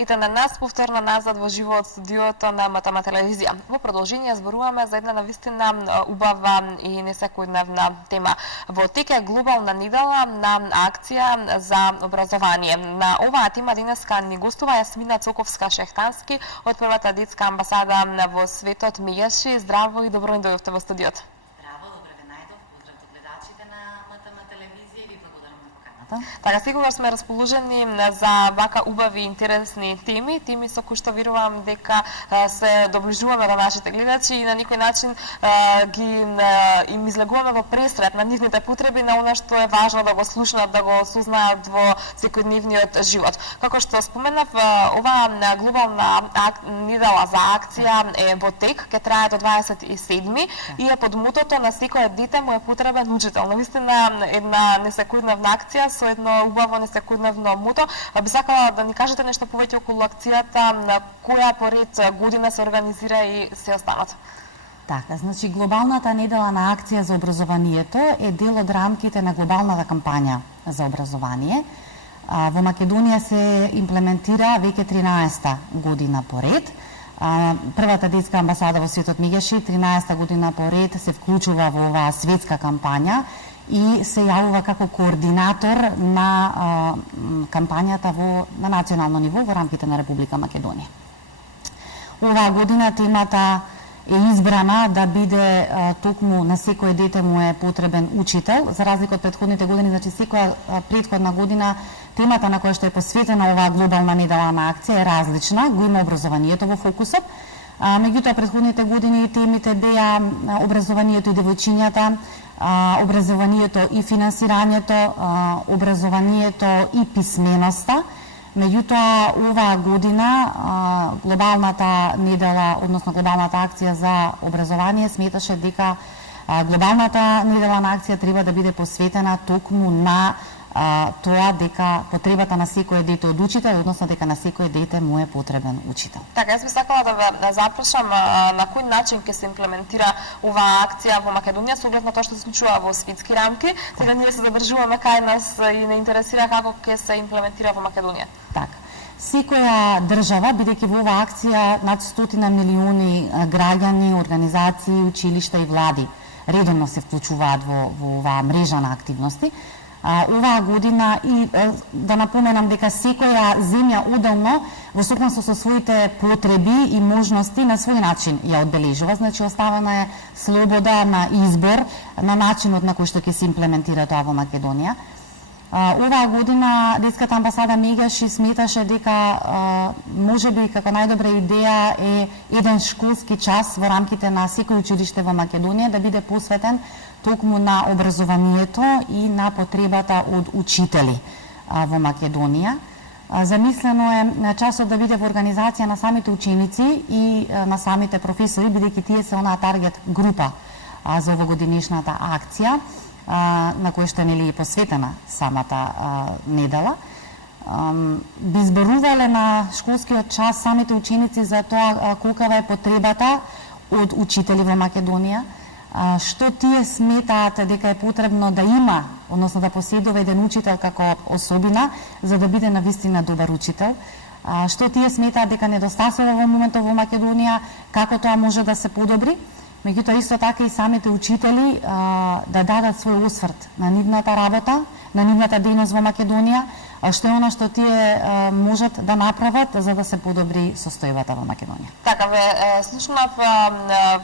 Ите на нас повторно назад во живо од студиото на МТМ телевизија. Во продолжение зборуваме за една навистина убава и несекојдневна тема. Во тек е глобална недела на акција за образование. На оваа тема денеска ни гостува Јасмина Цоковска-Шехтански од првата детска амбасада во светот Мегаши. Здраво и добро ни дојдовте во студиото. Така, секогаш сме расположени за вака убави и интересни теми со кои што верувам дека се доближуваме до нашите гледачи и на некој начин им излегуваме во пресред на нивните потреби, на она што е важно да го слушнат, да го осознаат во секојдневниот живот. Како што споменав, оваа глобална недела за акција е во тек, ќе трае до 27 и е под мотото на секое дете му е потребен учител. Навистина една несекојдневна акција со едно убаво несекојдневно мото. Би сакала да ни кажете нешто повеќе околу акцијата, на која поред година се организира и се останат. Така, значи глобалната недела на акција за образованието е дел од рамките на глобалната кампања за образование. Во Македонија се имплементира веќе 13-та година поред. Првата детска амбасада во светот Мегаши 13-та година поред се вклучува во оваа светска кампања и се јавува како координатор на кампањата на национално ниво во рамките на Република Македонија. Оваа година темата е избрана да биде токму на секој дете му е потребен учител, за разлика од претходните години, значи секоја претходна година темата на која што е посветена оваа глобална недела на акција е различна, го има образованието во фокусот. Меѓутоа претходните години темите беа образованието и девојчињата, образованието и финансирањето, образованието и писменоста. Меѓутоа, оваа година глобалната недела, односно глобалната акција за образование сметаше дека глобалната недела на акција треба да биде посветена токму на тоа дека потребата на секој дете од учител, односно дека на секој дете му е потребен учител. Така, јас би сакала да ве запрашам на кој начин ќе се имплементира оваа акција во Македонија со оглед на тоа што се случува во светски рамки. Сега ние се задржуваме кај нас и не интересира како ќе се имплементира во Македонија. Така. Секоја држава, бидејќи во оваа акција над 100 милиони граѓани, организации, училишта и влади редовно се вклучуваат во оваа мрежа на активности, оваа година и да напоменам дека секоја земја одделно во согласно со своите потреби и можности на свој начин ја одбележува, значи оставена е слобода на избор на начинот на кој што ќе се имплементира тоа во Македонија. Оваа година детската амбасада Мегаши сметаше дека можеби како најдобра идеја е еден школски час во рамките на секој училиште во Македонија да биде посветен токму на образованието и на потребата од учители во Македонија. Замислено е часот да биде во организација на самите ученици и на самите професори, бидејќи тие се онаа таргет група за овогодинешната акција, на која што нели е посветена самата недела. Би зборувале на школскиот час самите ученици за тоа колкава е потребата од учители во Македонија, што тие сметаат дека е потребно да има, односно да поседува еден учител како особина, за да биде навистина добар учител, што тие сметаат дека недостасува во моментот во Македонија, како тоа може да се подобри. Меѓутоа исто така и самите учители да дадат свој осврт на нивната работа, на нивната дејност во Македонија, што е она што тие можат да направат за да се подобри состојбата во Македонија. Така, ве слушнав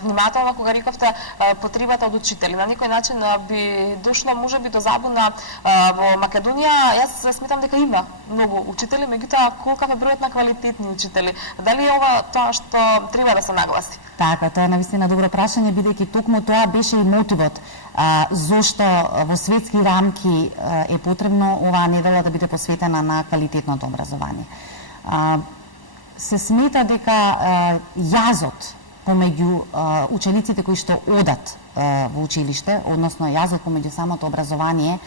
внимателно кога рековте потребата од учители. На некој начин би дошло можеби до забуна во Македонија. Јас сметам дека има многу учители, меѓутоа колкав е бројот на квалитетни учители? Дали е ова тоа што треба да се нагласи? Така, тоа е навистина добро прашање, бидејќи токму тоа беше и мотивот зошто во светски рамки е потребно оваа недела да биде посветена на квалитетното образование. Се смета дека јазот помеѓу учениците кои што одат во училиште, односно јазот помеѓу самото образование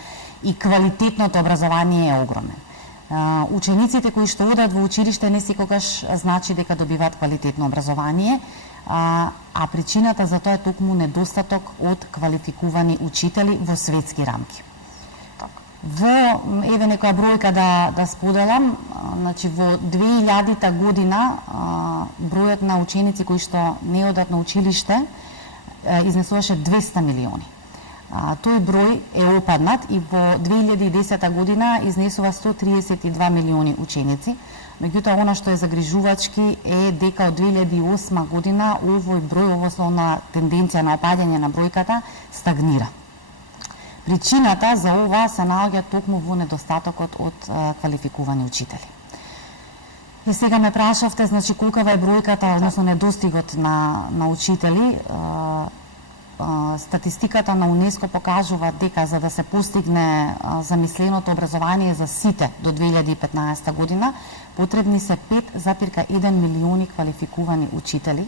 и квалитетното образование е огромен. Учениците кои што одат во училиште не секогаш значи дека добиваат квалитетно образование, а причината за тоа е токму недостаток од квалификувани учители во светски рамки. Во еве некоја бројка да споделам, значи во 2000 година бројот на ученици кои што не одат на училиште изнесуваше 200 милиони. Тој број е опаднат и во 2010 година изнесува 132 милиони ученици. Меѓутоа, она што е загрижувачки е дека од 2008 година овој број, овословна тенденција на опаѓање на бројката, стагнира. Причината за ова се наоѓа токму во недостатокот од квалификувани учители. И сега ме прашавте, значи, колкава е бројката, односно недостигот на учители. Статистиката на УНЕСКО покажува дека за да се постигне замисленото образование за сите до 2015 година, потребни се 5,1 милиони квалификувани учители,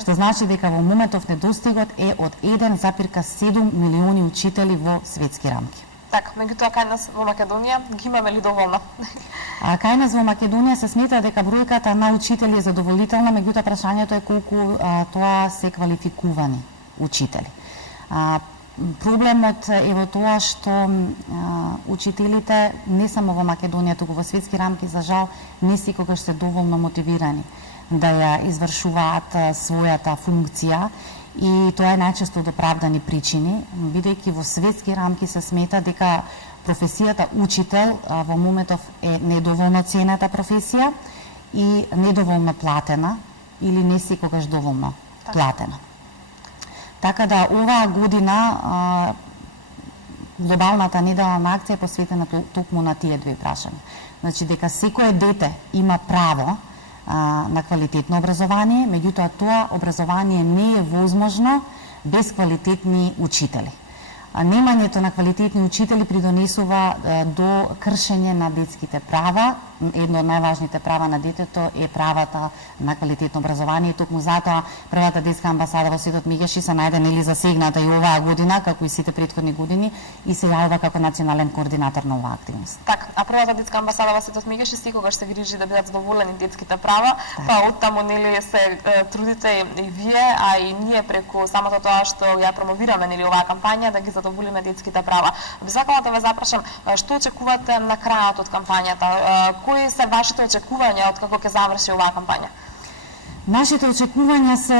што значи дека во моментов недостигот е од 1,7 милиони учители во светски рамки. Така, меѓутоа кај нас во Македонија ги имаме ли доволно? Кај нас во Македонија се смета дека бројката на учители е задоволителна, меѓутоа прашањето е колку тоа се квалификувани учители. Проблемот е во тоа што учителите не само во Македонија, туку во светски рамки, за жал, не секогаш се доволно мотивирани да ја извршуваат својата функција, и тоа е најчесто од оправдани причини, бидејќи во светски рамки се смета дека професијата учител во моментов е недоволно цената професија и недоволно платена или не секогаш доволно платена. Така да оваа година глобалната неделна акција е посветена токму на тие две прашања. Значи дека секое дете има право на квалитетно образование, меѓутоа тоа образование не е возможно без квалитетни учители. Немањето на квалитетни учители придонесува до кршење на детските права. Едно од најважните права на детето е правата на квалитетно образование. Токму затоа првата детска амбасада во светот Мегеши се најде нели засегната и оваа година, како и сите претходни години, и се јавува како национален координатор на оваа активност. Така, а првата детска амбасада во светот Мегеши секогаш се грижи да бидат задоволени детските права, па оттаму нели се трудите и вие, а и ние преку самото тоа што ја промовираме нели оваа кампања да ги задоволиме детските права. Би сакала да ве запрашам, што очекувате на крајот од кампањата? Кои се вашите очекувања од како ќе заврши оваа кампања? Нашите очекувања се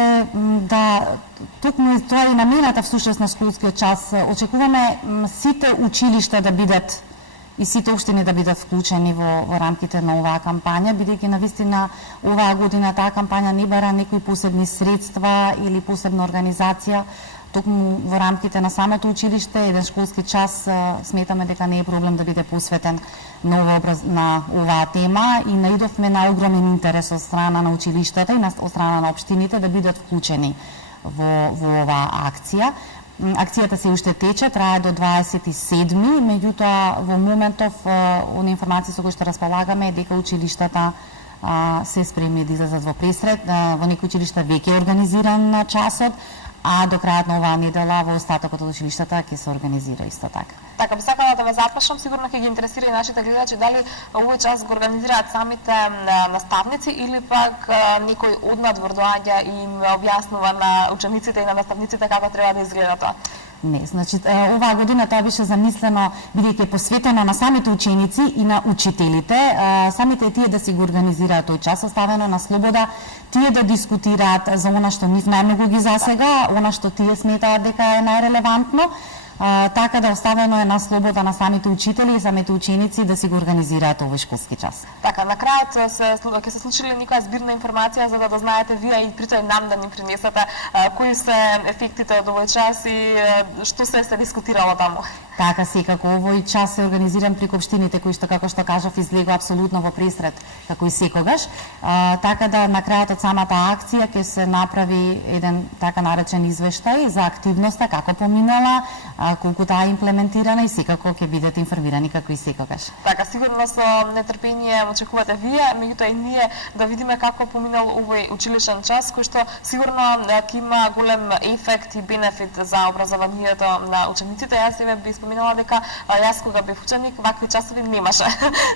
да токму тоа е намената всушност на школскиот час. Очекуваме сите училишта да бидат и сите општини да бидат вклучени во рамките на оваа кампања, бидејќи навистина оваа година таа кампања не бара некои посебни средства или посебна организација. Токму во рамките на самото училиште, еден школски час сметаме дека не е проблем да биде посветен на оваа тема, и наидовме на огромен интерес од страна на училиштата и од страна на општините да бидат вклучени во оваа акција. Акцијата се уште тече, трае до 27-ми, меѓутоа во моментов оние информации со кои што располагаме е дека училиштата се спремни да излезат во пресрет. Во некои училишта веќе е организиран часот, а до крајот на оваа недела во остатокот од училиштата ќе се организира исто така. Така, би сакала да ве запрашам, сигурно ќе ги интересира и нашите гледачи, дали овој час го организираат самите наставници или пак некој однадвор доаѓа и им објаснува на учениците и на наставниците како треба да изгледа тоа? Не, значи оваа година тоа беше замислено бидејќи е посветено на самите ученици и на учителите, самите тие да си го организираат тој час, оставено на слобода тие да дискутираат за она што нив најмногу ги засега, она што тие сметаат дека е најрелевантно. Така да оставено е на слобода на самите учители и самите ученици да си го организираат овој школски час. Така, на крајот ќе се случи ли некоја збирна информација за да знаете вие и притоа нам да ни принесете кои се ефектите од овој час и што се дискутирало таму? Така, секако овој час се организиран преку општините кои што, како што кажав, излегува апсолутно во пресрет како и секогаш. Така да на крајот од самата акција ќе се направи еден така наречен извештај за активноста како поминала, колку таа е имплементирана, и секако ќе бидете информирани како и секогаш. Така, сигурно со нетрпение очекувате вие, меѓутоа и ние да видиме како поминал овој училишен час, кој што сигурно ќе има голем ефект и бенефит за образованието на учениците. Јас себе би споминала дека јас кога бев ученик вакви часови немаше.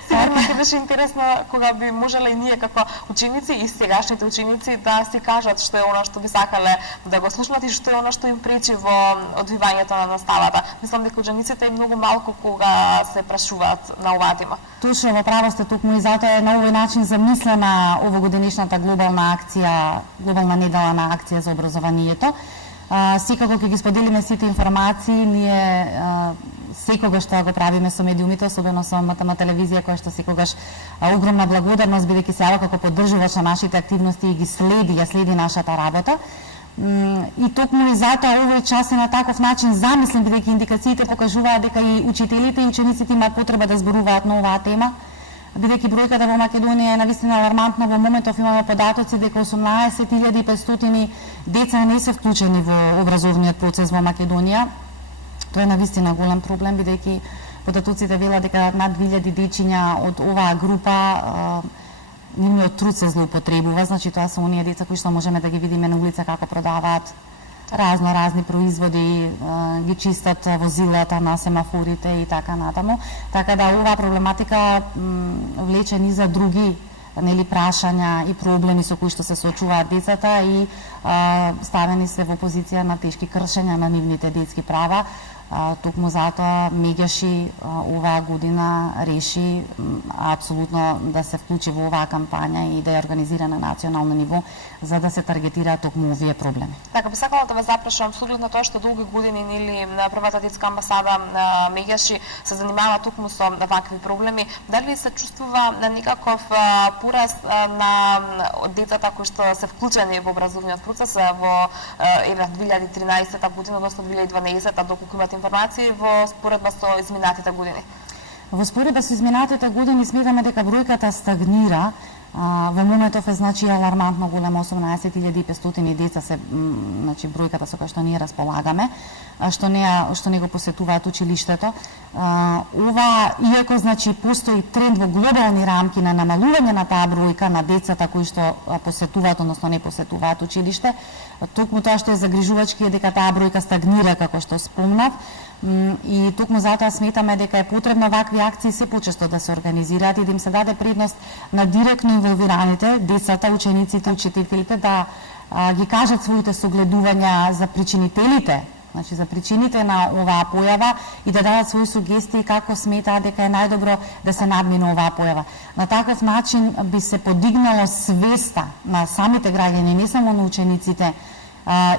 Сигурно ќе беше интересно кога би можеле и ние како ученици и сегашните ученици да си кажат што е она што би сакале да го слушнат и што е она што им пречи во одвивањето на настава. државата. Мислам дека учениците и многу малку кога се прашуваат на оваа тема. Точно, во право сте, токму и затоа е на овој начин замислена овогодишната глобална акција, глобална недела на акција за образованието. Секако ќе ги споделиме сите информации, ние секогаш тоа го правиме со медиумите, особено со МТМ телевизија, која што секогаш огромна благодарност бидејќи се јава како поддржувач на нашите активности и ги следи, ја следи нашата работа. И токму и затоа овој час е на таков начин замислен, бидејќи индикациите покажуваат дека и учителите и учениците имаат потреба да зборуваат на оваа тема, бидејќи бројката во Македонија е навистина алармантна. Во моментов имаме податоци дека 18.500 деца не се вклучени во образовниот процес во Македонија. Тоа е навистина голем проблем, бидејќи податоците велат дека над 2000 дечиња од оваа група нивниот труд се злоупотребува, значи тоа се оние деца кои што можеме да ги видиме на улица како продаваат разни производи, ги чистат возилата на семафорите и така натаму. Така да оваа проблематика влече ни за други прашања и проблеми со кои што се соочуваат децата и ставени се во позиција на тешки кршења на нивните детски права. Токму затоа Мегаши оваа година реши апсолутно да се вклучи во оваа кампања и да ја организира на национално ниво за да се таргетираат токму овие проблеми. Така, би сакала да ве запрашам, со оглед на тоа што долги години на првата детска амбасада на Мегаши се занимава токму со вакви проблеми, дали се чувствува некаков пораст на децата кои што се вклучени во образовниот процес во 2013 година, односно 2012, доколку имате информации во споредба со изминатите години? Во споредба со изминатите години сметаме дека бројката стагнира. Во моментов е значи алармантно голема, 18.500 деца се значи бројката со која што ние располагаме, што не го посетуваат училиштето. Ова иако значи постои тренд во глобални рамки на намалување на таа бројка на децата кои што посетуваат, односно не посетуваат училиште, токму тоа што е загрижувачки е дека таа бројка стагнира, како што спомнав. И токму затоа сметаме дека е потребно вакви акции се почесто да се организираат и да им се даде предност на директно инволвираните, децата, учениците, учителите да ги кажат своите согледувања за причинителите, значи за причините на оваа појава и да дадат своји сугестии како сметаат дека е најдобро да се надмине оваа појава. На таков начин би се подигнало свеста на самите граѓани, не само на учениците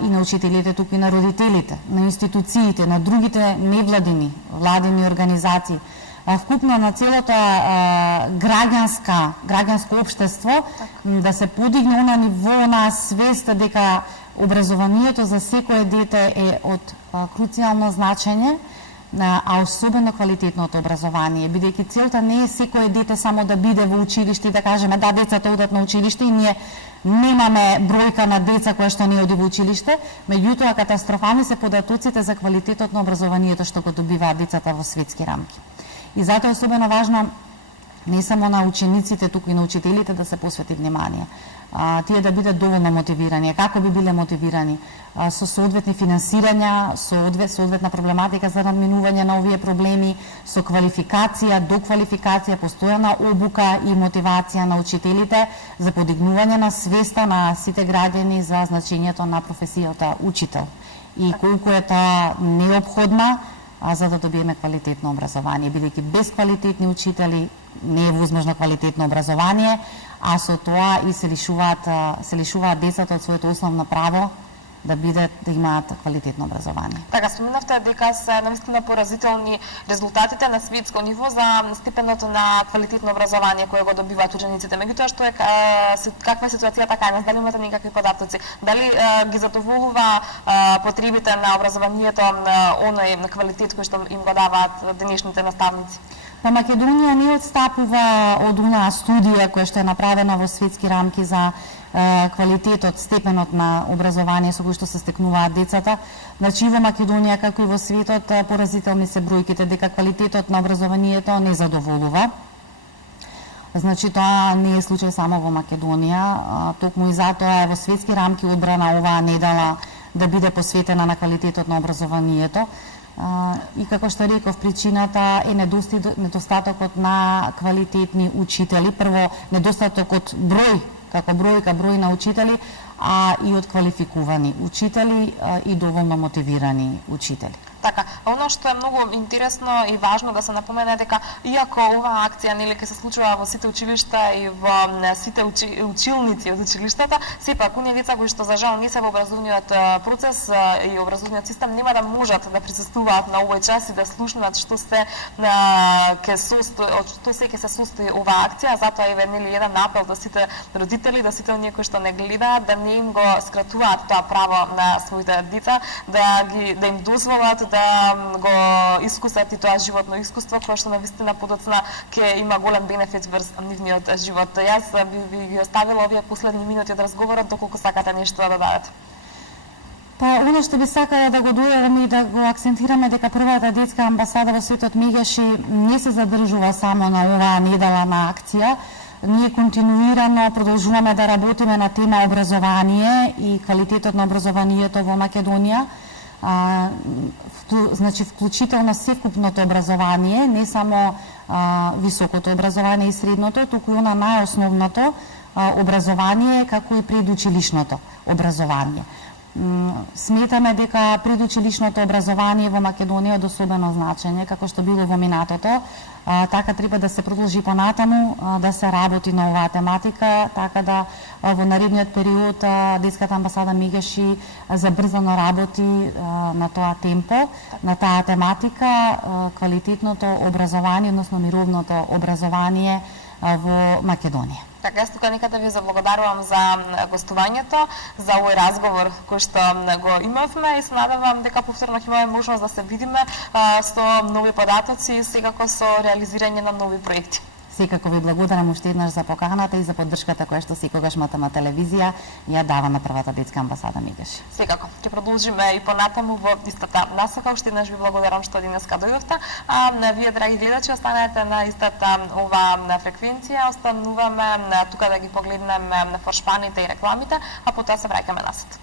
и на учителите, туку и на родителите, на институциите, на другите невладини, владини организации, вкупно на целото граѓанско општество, да се подигне на ниво на свеста дека образованието за секое дете е од круцијално значење, а особено квалитетното образование, бидејќи целта не е секое дете само да биде во училиште и да кажеме да, децата одат на училиште и ние немаме бројка на деца која што не оди во училиште, меѓутоа катастрофални се податоците за квалитетот на образованието што го добиваат децата во светски рамки. И затоа е особено важно не само на учениците, туку и на учителите да се посвети внимание. Тие да бидат доволно мотивирани. Како би биле мотивирани? Со соодветни финансирања, со соодветна проблематика за надминување на овие проблеми, со квалификација, доквалификација, постојана обука и мотивација на учителите за подигнување на свеста на сите граѓани за значењето на професијата учител и колку е таа неопходна за да добиеме квалитетно образование, бидејќи без квалитетни учители не е возможно квалитетно образование, а со тоа и се лишуваат децата од своето основно право да имаат квалитетно образование. Така, споменавте дека се навистина поразителни резултатите на светско ниво за степенот на квалитетно образование кое го добиваат учениците. Меѓутоа, што е каква е ситуацијата кај нас? Дали имате никакви податоци? Дали ги задоволува потребите на образованието оној квалитет кој што им го даваат денешните наставници? Па Македонија не отстапува од онаа студија која што е направена во светски рамки за квалитетот, степенот на образование со кој што се стекнуваат децата. Значи во Македонија, како и во светот, поразителни се бројките дека квалитетот на образованието не задоволува. Значи тоа не е случај само во Македонија, токму и затоа е во светски рамки одбрана оваа недела да биде посветена на квалитетот на образованието. И како што реков, причината е недостатокот на квалитетни учители. Прво, недостатокот број, како број на учители, а и од квалификувани учители и доволно мотивирани учители. Така, оно што е многу интересно и важно да се напомене дека иако оваа акција нели ќе се случува во сите училишта и во сите училници од училиштата, сепак оние деца кои што за жал не се во образовниот процес и образовниот систем нема да можат да присуствуваат на овој час и да слушнат што се ќе се состои оваа акција, затоа е нели еден апел да сите родители, да сите оние кои што не гледаат, да не им го скратуваат тоа право на своите деца, да им дозволат да го искусат и тоа животно искуство кое што навистина подоцна ќе има голем бенефит врз нивниот живот. Јас би ги оставила овие последни минути од разговорот доколку сакате нешто да дадете. Па, оно што би сакала да го дојдеме и да го акцентираме дека првата детска амбасада во светот Мегаши не се задржува само на оваа недела на акција. Ние континуирано продолжуваме да работиме на тема образование и квалитетот на образованието во Македонија. Значи, вклучително севкупното образование, не само високото образование и средното, туку и она најосновното образование, како и предучилишното образование. Сметаме дека предучилишното образование во Македонија е од особено значење, како што било во минатото, така треба да се продолжи понатаму, да се работи на оваа тематика, така да во наредниот период детската амбасада Мегаши забрзано работи на тоа темпо, на таа тематика, квалитетното образование, односно мировното образование во Македонија. Така, јас тука некаде ви заблагодарувам за гостувањето, за овој разговор кој што го имавме и се надевам дека повторно ќе имаме можност да се видиме со нови податоци и секако со реализирање на нови проекти. Секако ви благодарам уште еднаш за поканата и за поддршката која што секогаш МТМ телевизија ја дава на првата детска амбасада Мегаши. Секако, ќе продолжиме и понатаму во истата насока. Уште еднаш ви благодарам што денеска дојдовте, а вие, драги гледачи, останете на истата оваа фреквенција. Остануваме тука да ги погледнеме форшпаните и рекламите, а потоа се враќаме насет.